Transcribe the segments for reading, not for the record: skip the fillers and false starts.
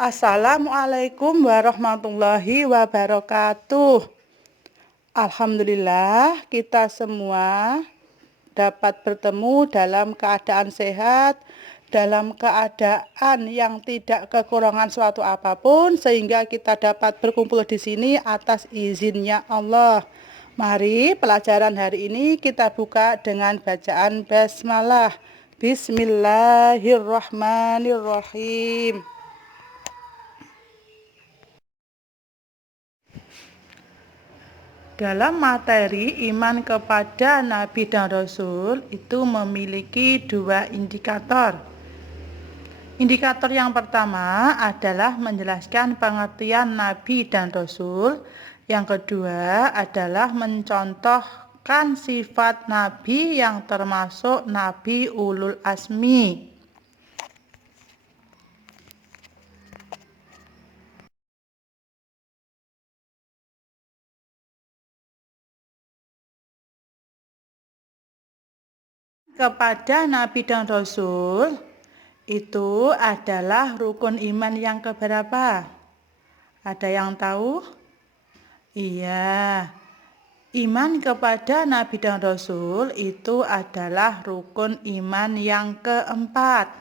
Assalamualaikum warahmatullahi wabarakatuh. Alhamdulillah kita semua dapat bertemu dalam keadaan sehat, dalam keadaan yang tidak kekurangan suatu apapun, sehingga kita dapat berkumpul di sini atas izinnya Allah. Mari pelajaran hari ini kita buka dengan bacaan basmalah. Bismillahirrahmanirrahim. Dalam materi iman kepada Nabi dan Rasul itu memiliki dua indikator. Indikator yang pertama adalah menjelaskan pengertian Nabi dan Rasul. Yang kedua adalah mencontohkan sifat Nabi yang termasuk Nabi Ulul Azmi. Kepada Nabi dan Rasul itu adalah rukun iman yang keberapa? Ada yang tahu? Iya, iman kepada Nabi dan Rasul itu adalah rukun iman yang keempat.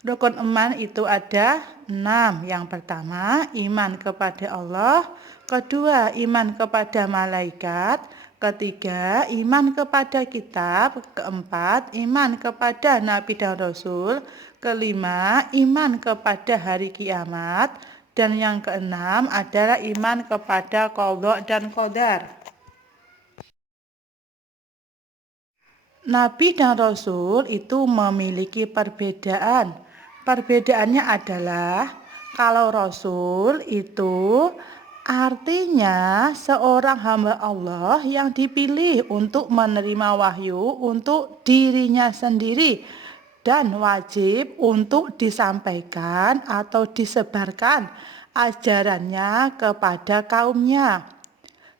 Rukun iman itu ada 6. Yang pertama, iman kepada Allah. Kedua, iman kepada malaikat. Ketiga, iman kepada kitab. Keempat, iman kepada Nabi dan Rasul. Kelima, iman kepada hari kiamat. Dan yang keenam adalah iman kepada qadha dan qadar. Nabi dan Rasul itu memiliki perbedaan. Perbedaannya adalah kalau Rasul itu artinya seorang hamba Allah yang dipilih untuk menerima wahyu untuk dirinya sendiri dan wajib untuk disampaikan atau disebarkan ajarannya kepada kaumnya.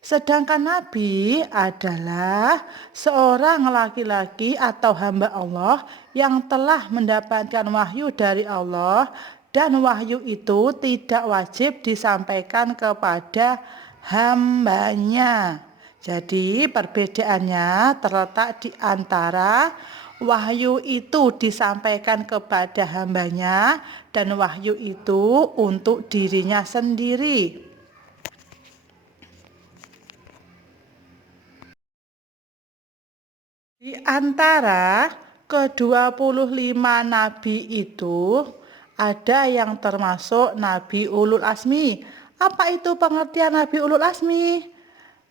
Sedangkan Nabi adalah seorang laki-laki atau hamba Allah yang telah mendapatkan wahyu dari Allah, dan wahyu itu tidak wajib disampaikan kepada hambanya. Jadi perbedaannya terletak di antara wahyu itu disampaikan kepada hambanya dan wahyu itu untuk dirinya sendiri. Di antara ke-25 nabi itu ada yang termasuk Nabi Ulul Azmi. Apa itu pengertian Nabi Ulul Azmi?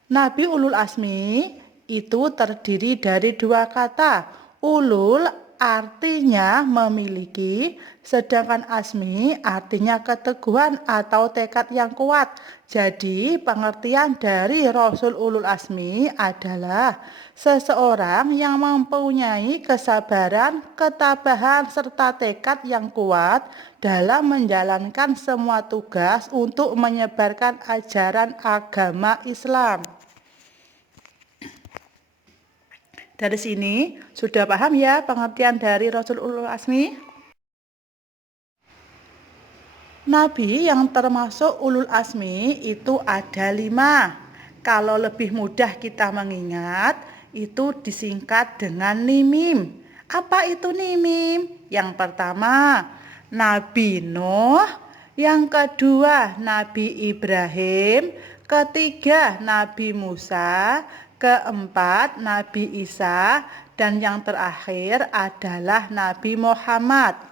Nabi Ulul Azmi itu terdiri dari dua kata. Ulul artinya memiliki, sedangkan azmi artinya keteguhan atau tekad yang kuat. Jadi pengertian dari Rasul Ulul Azmi adalah seseorang yang mempunyai kesabaran, ketabahan, serta tekad yang kuat dalam menjalankan semua tugas untuk menyebarkan ajaran agama Islam. Dari sini sudah paham ya pengertian dari Rasul Ulul Azmi? Nabi yang termasuk Ulul Azmi itu ada 5. Kalau lebih mudah kita mengingat, itu disingkat dengan nimim. Apa itu nimim? Yang pertama, Nabi Nuh. Yang kedua, Nabi Ibrahim. Ketiga, Nabi Musa. Keempat, Nabi Isa. Dan yang terakhir adalah Nabi Muhammad.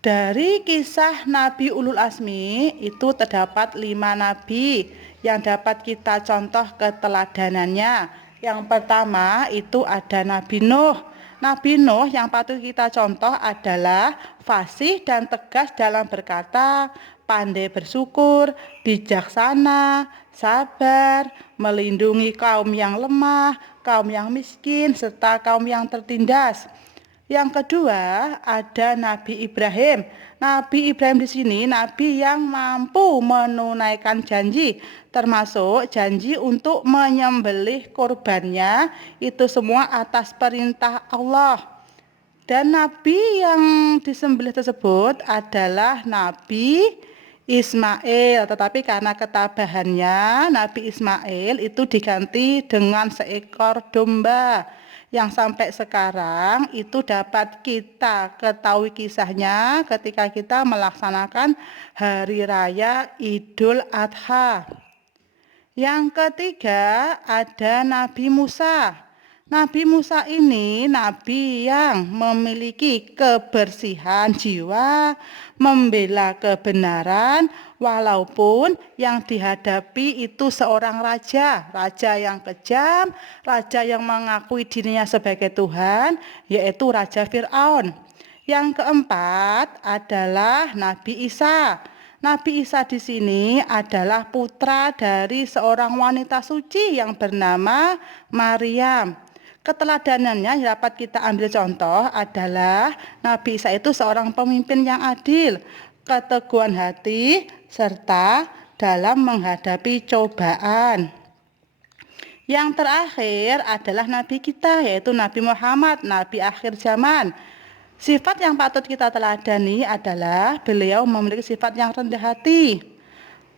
Dari kisah Nabi Ulul Azmi itu terdapat 5 nabi yang dapat kita contoh keteladanannya. Yang pertama itu ada Nabi Nuh. Nabi Nuh yang patut kita contoh adalah fasih dan tegas dalam berkata, pandai bersyukur, bijaksana, sabar, melindungi kaum yang lemah, kaum yang miskin, serta kaum yang tertindas. Yang kedua ada Nabi Ibrahim. Nabi Ibrahim di sini nabi yang mampu menunaikan janji, termasuk janji untuk menyembelih korbannya, itu semua atas perintah Allah. Dan nabi yang disembelih tersebut adalah Nabi Ismail, tetapi karena ketabahannya Nabi Ismail itu diganti dengan seekor domba yang sampai sekarang itu dapat kita ketahui kisahnya ketika kita melaksanakan hari raya Idul Adha. Yang ketiga ada Nabi Musa. Nabi Musa ini nabi yang memiliki kebersihan jiwa, membela kebenaran, walaupun yang dihadapi itu seorang raja, raja yang kejam, raja yang mengakui dirinya sebagai Tuhan, yaitu Raja Fir'aun. Yang keempat adalah Nabi Isa. Nabi Isa di sini adalah putra dari seorang wanita suci yang bernama Maryam. Keteladanannya dapat kita ambil contoh adalah Nabi Isa itu seorang pemimpin yang adil, keteguhan hati, serta dalam menghadapi cobaan. Yang terakhir adalah Nabi kita, yaitu Nabi Muhammad, Nabi akhir zaman. Sifat yang patut kita teladani adalah beliau memiliki sifat yang rendah hati,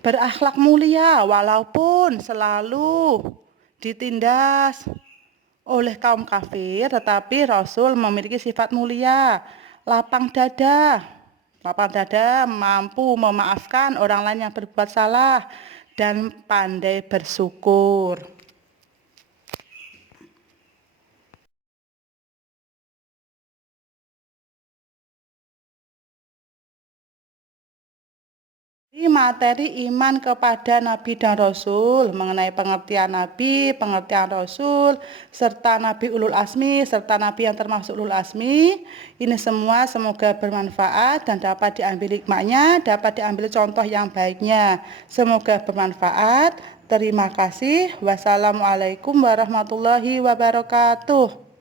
berakhlak mulia walaupun selalu ditindas oleh kaum kafir, tetapi Rasul memiliki sifat mulia, lapang dada. Lapang dada, mampu memaafkan orang lain yang berbuat salah, dan pandai bersyukur. Ini materi iman kepada Nabi dan Rasul, mengenai pengertian Nabi, pengertian Rasul, serta Nabi Ulul Azmi, serta Nabi yang termasuk Ulul Azmi. Ini semua semoga bermanfaat dan dapat diambil hikmahnya, dapat diambil contoh yang baiknya. Semoga bermanfaat. Terima kasih. Wassalamualaikum warahmatullahi wabarakatuh.